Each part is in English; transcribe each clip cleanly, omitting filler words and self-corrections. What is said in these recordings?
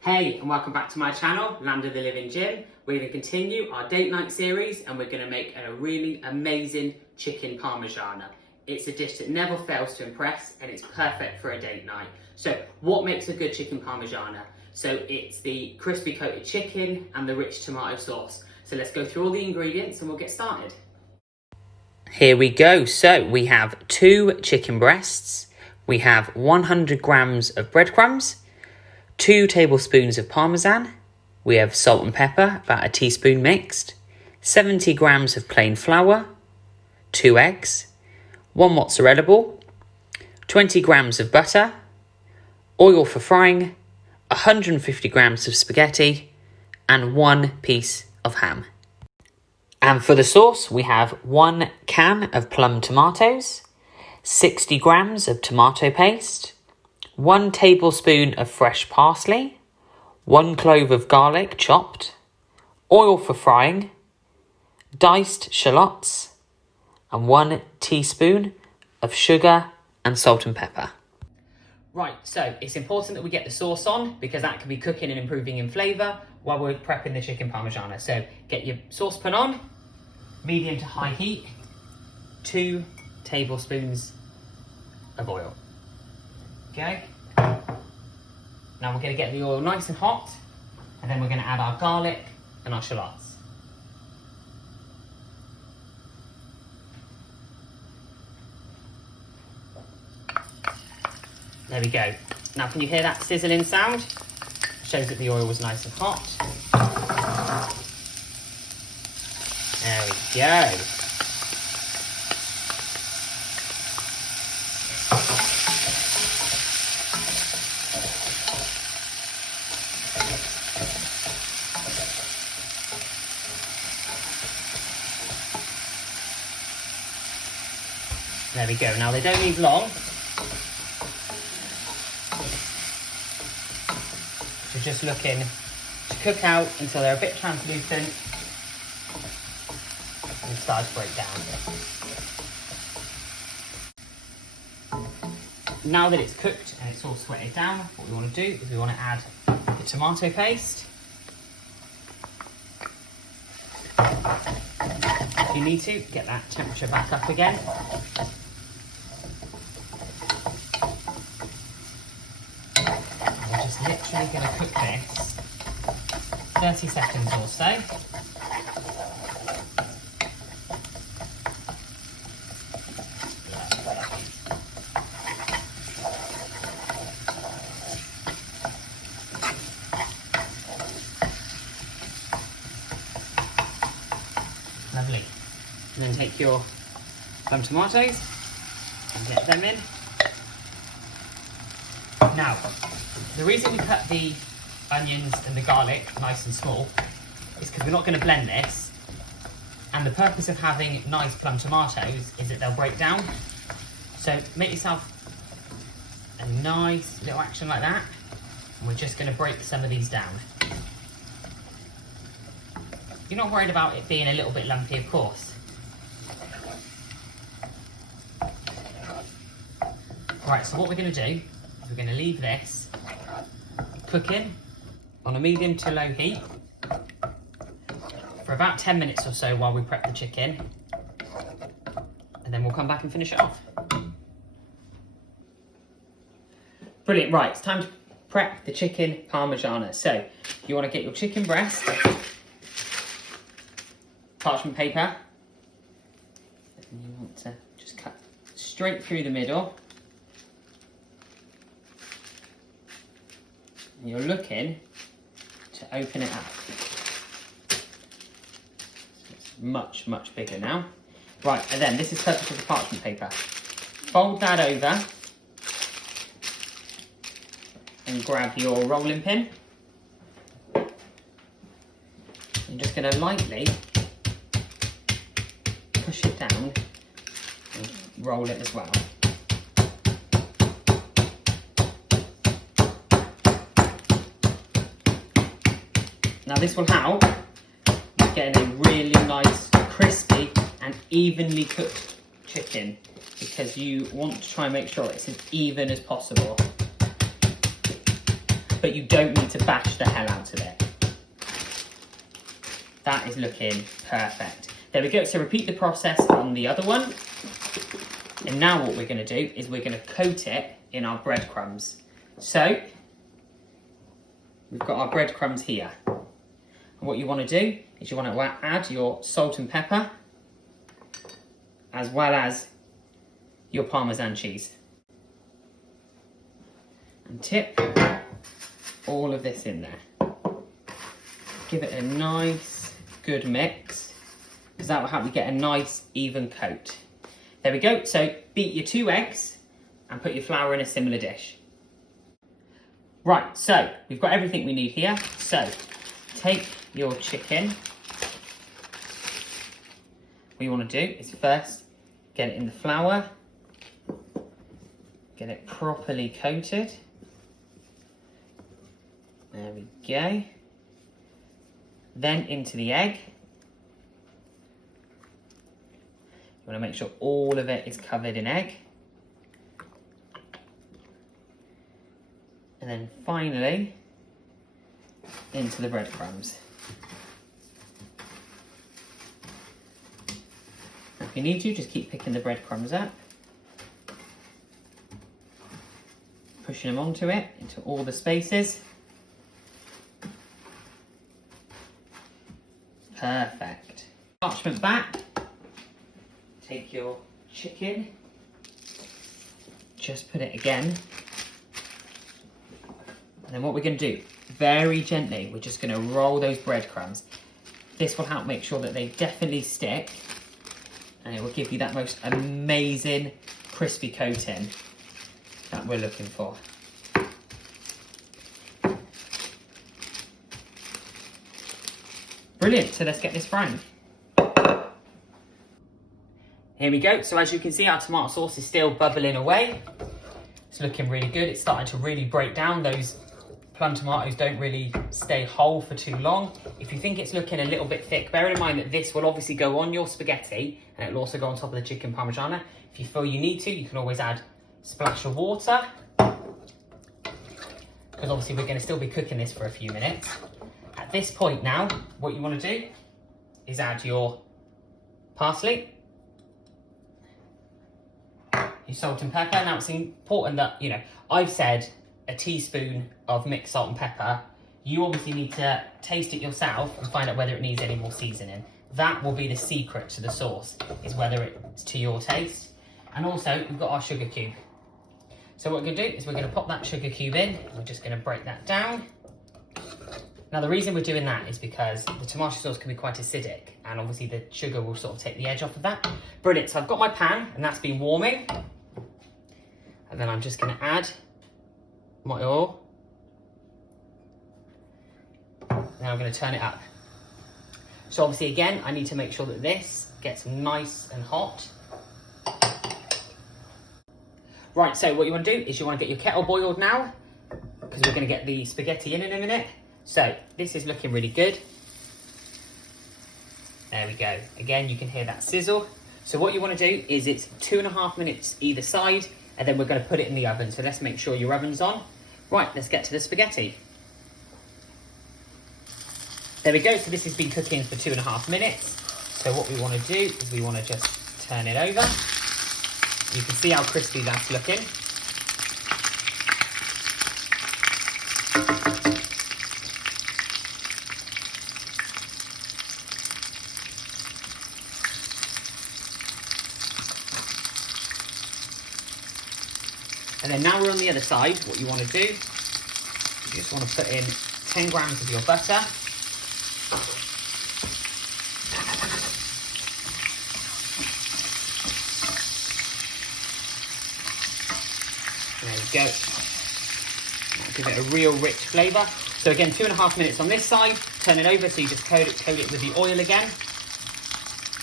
Hey, and welcome back to my channel, Land of the Living Jim. We're going to continue our date night series and we're going to make a really amazing chicken parmigiana. It's a dish that never fails to impress and it's perfect for a date night. So what makes a good chicken parmigiana? So it's the crispy coated chicken and the rich tomato sauce. So let's go through all the ingredients and we'll get started. Here we go. So we have 2 chicken breasts. We have 100 grams of breadcrumbs, 2 tablespoons of Parmesan, we have salt and pepper, about a teaspoon mixed, 70 grams of plain flour, 2 eggs, 1 mozzarella ball, 20 grams of butter, oil for frying, 150 grams of spaghetti, and 1 piece of ham. And for the sauce, we have 1 can of plum tomatoes, 60 grams of tomato paste, 1 tablespoon of fresh parsley, 1 clove of garlic chopped, oil for frying, diced shallots, and 1 teaspoon of sugar and salt and pepper. Right, so it's important that we get the sauce on because that can be cooking and improving in flavour while we're prepping the chicken parmigiana. So get your saucepan on, medium to high heat, 2 tablespoons of oil. Okay, now we're going to get the oil nice and hot and then we're going to add our garlic and our shallots. There we go. Now can you hear that sizzling sound? Shows that the oil was nice and hot. There we go. There we go. Now they don't need long. We're just looking to cook out until they're a bit translucent and start to break down. Now that it's cooked and it's all sweated down, what we want to do is we want to add the tomato paste. If you need to, get that temperature back up again. We're just literally going to cook this 30 seconds or so. Lovely. And then take your plum tomatoes and get them in. Now, the reason we cut the onions and the garlic nice and small is because we're not going to blend this. And the purpose of having nice plum tomatoes is that they'll break down. So make yourself a nice little action like that. And we're just going to break some of these down. You're not worried about it being a little bit lumpy, of course. Right, so what we're going to do is we're going to leave this cooking on a medium to low heat for about 10 minutes or so while we prep the chicken. And then we'll come back and finish it off. Brilliant, right, it's time to prep the chicken parmigiana. So, you want to get your chicken breast, parchment paper, and you want to just cut straight through the middle. And you're looking to open it up. So it's much, much bigger now. Right, and then this is perfect for the parchment paper. Fold that over and grab your rolling pin. You're just going to lightly push it down and roll it as well. Now this will help with getting a really nice, crispy and evenly cooked chicken because you want to try and make sure it's as even as possible. but you don't need to bash the hell out of it. That is looking perfect. There we go, so repeat the process on the other one. And now what we're gonna do is we're gonna coat it in our breadcrumbs. So, we've got our breadcrumbs here. And what you wanna do is you wanna add your salt and pepper, as well as your Parmesan cheese. And tip all of this in there. Give it a nice, good mix, because that will help you get a nice, even coat. There we go, so beat your 2 eggs and put your flour in a similar dish. Right, so we've got everything we need here. So take your chicken. What you want to do is first get it in the flour, get it properly coated. There we go. Then into the egg. You want to make sure all of it is covered in egg. And then finally, into the breadcrumbs. Now, if you need to, just keep picking the breadcrumbs up. Pushing them onto it, into all the spaces. Perfect. Parchment back. Take your chicken. Just put it again. And then what we're going to do, very gently, we're just going to roll those breadcrumbs. This will help make sure that they definitely stick. And it will give you that most amazing crispy coating that we're looking for. Brilliant, so let's get this frying. Here we go, so as you can see our tomato sauce is still bubbling away. It's looking really good, it's starting to really break down. Those plum tomatoes don't really stay whole for too long. If you think it's looking a little bit thick, bear in mind that this will obviously go on your spaghetti and it'll also go on top of the chicken parmigiana. If you feel you need to, you can always add a splash of water, because obviously we're going to still be cooking this for a few minutes. At this point now, what you want to do is add your parsley, your salt and pepper. Now it's important that, you know, I've said a teaspoon of mixed salt and pepper. You obviously need to taste it yourself and find out whether it needs any more seasoning. That will be the secret to the sauce, is whether it's to your taste. And also, we've got our sugar cube. So what we're gonna do is we're gonna pop that sugar cube in. We're just gonna break that down. Now the reason we're doing that is because the tomato sauce can be quite acidic, and obviously the sugar will sort of take the edge off of that. Brilliant, so I've got my pan and that's been warming. And then I'm just gonna add my oil. Now I'm gonna turn it up. So obviously again, I need to make sure that this gets nice and hot. Right, so what you wanna do is you wanna get your kettle boiled now, because we're gonna get the spaghetti in a minute. So this is looking really good. There we go. Again, you can hear that sizzle. So what you want to do is it's 2.5 minutes either side, and then we're going to put it in the oven. So let's make sure your oven's on. Right, let's get to the spaghetti. There we go. So this has been cooking for 2.5 minutes. So what we want to do is we want to just turn it over. You can see how crispy that's looking. And then now we're on the other side. What you want to do, you just want to put in 10 grams of your butter. There we go. That'll give it a real rich flavour. So again, 2.5 minutes on this side. Turn it over, so you just coat it with the oil again.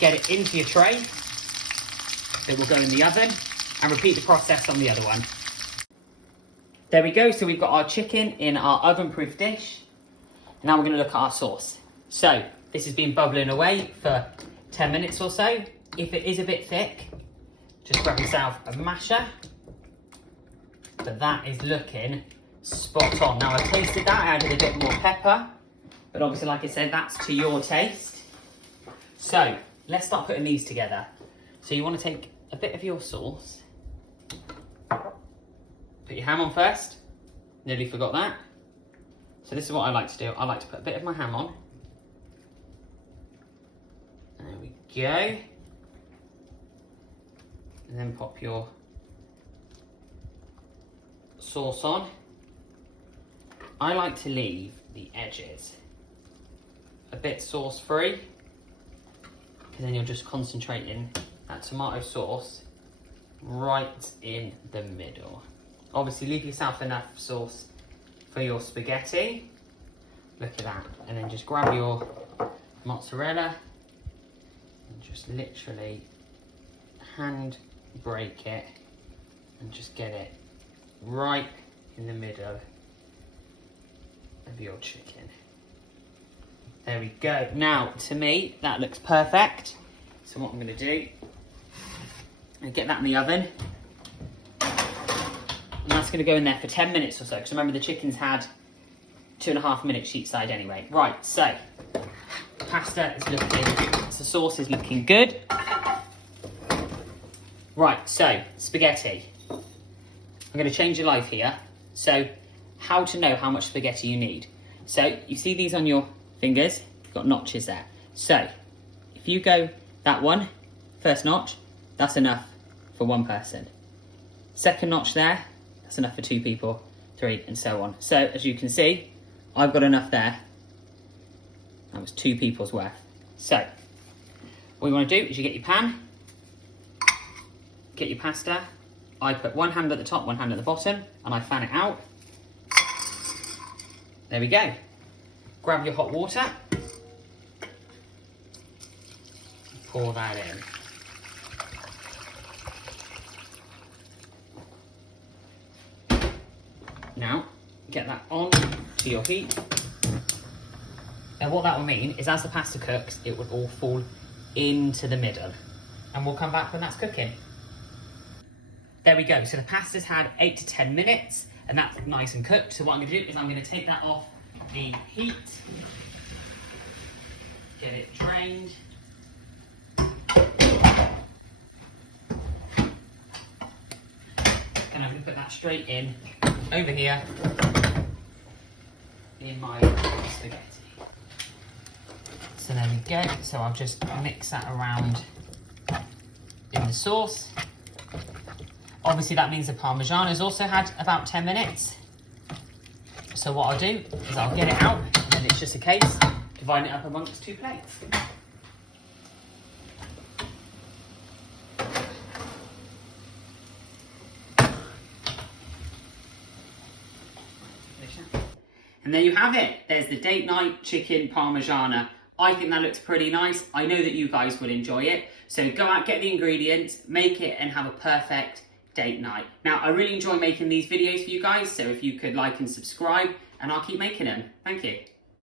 Get it into your tray. Then we'll go in the oven and repeat the process on the other one. There we go, so we've got our chicken in our oven-proof dish. Now we're going to look at our sauce. So this has been bubbling away for 10 minutes or so. If it is a bit thick, just grab yourself a masher. But that is looking spot on. Now I tasted that, I added a bit more pepper, but obviously, like I said, that's to your taste. So let's start putting these together. So you want to take a bit of your sauce, put your ham on first, nearly forgot that. So this is what I like to do. I like to put a bit of my ham on. There we go. And then pop your sauce on. I like to leave the edges a bit sauce free, because then you're just concentrating that tomato sauce right in the middle. Obviously leave yourself enough sauce for your spaghetti. Look at that. And then just grab your mozzarella and just literally hand break it and just get it right in the middle of your chicken. There we go. Now, to me, that looks perfect. So what I'm going to do, I'm going to get that in the oven. And that's going to go in there for 10 minutes or so, because remember the chicken's had 2.5 minutes each side anyway. Right, so pasta is looking, the sauce is looking good. Right, so spaghetti. I'm going to change your life here. So how to know how much spaghetti you need. So you see these on your fingers, you've got notches there. So if you go that one, first notch, that's enough for one person. Second notch there, that's enough for 2 people, 3, and so on. So as you can see, I've got enough there. That was 2 people's worth. So what you want to do is you get your pan, get your pasta. I put one hand at the top, one hand at the bottom, and I fan it out. There we go. Grab your hot water, pour that in. Now, get that on to your heat. And what that will mean is as the pasta cooks, it will all fall into the middle. And we'll come back when that's cooking. There we go. So the pasta's had 8 to 10 minutes, and that's nice and cooked. So what I'm going to do is I'm going to take that off the heat, get it drained. And I'm going to put that straight in over here in my spaghetti. So there we go. So I'll just mix that around in the sauce. Obviously that means the Parmesan has also had about 10 minutes. So what I'll do is I'll get it out, and then it's just a case of dividing it up amongst 2 plates. And there you have it. There's the date night chicken parmigiana. I think that looks pretty nice. I know that you guys will enjoy it. So go out, get the ingredients, make it, and have a perfect date night. Now, I really enjoy making these videos for you guys, so if you could like and subscribe, and I'll keep making them. Thank you.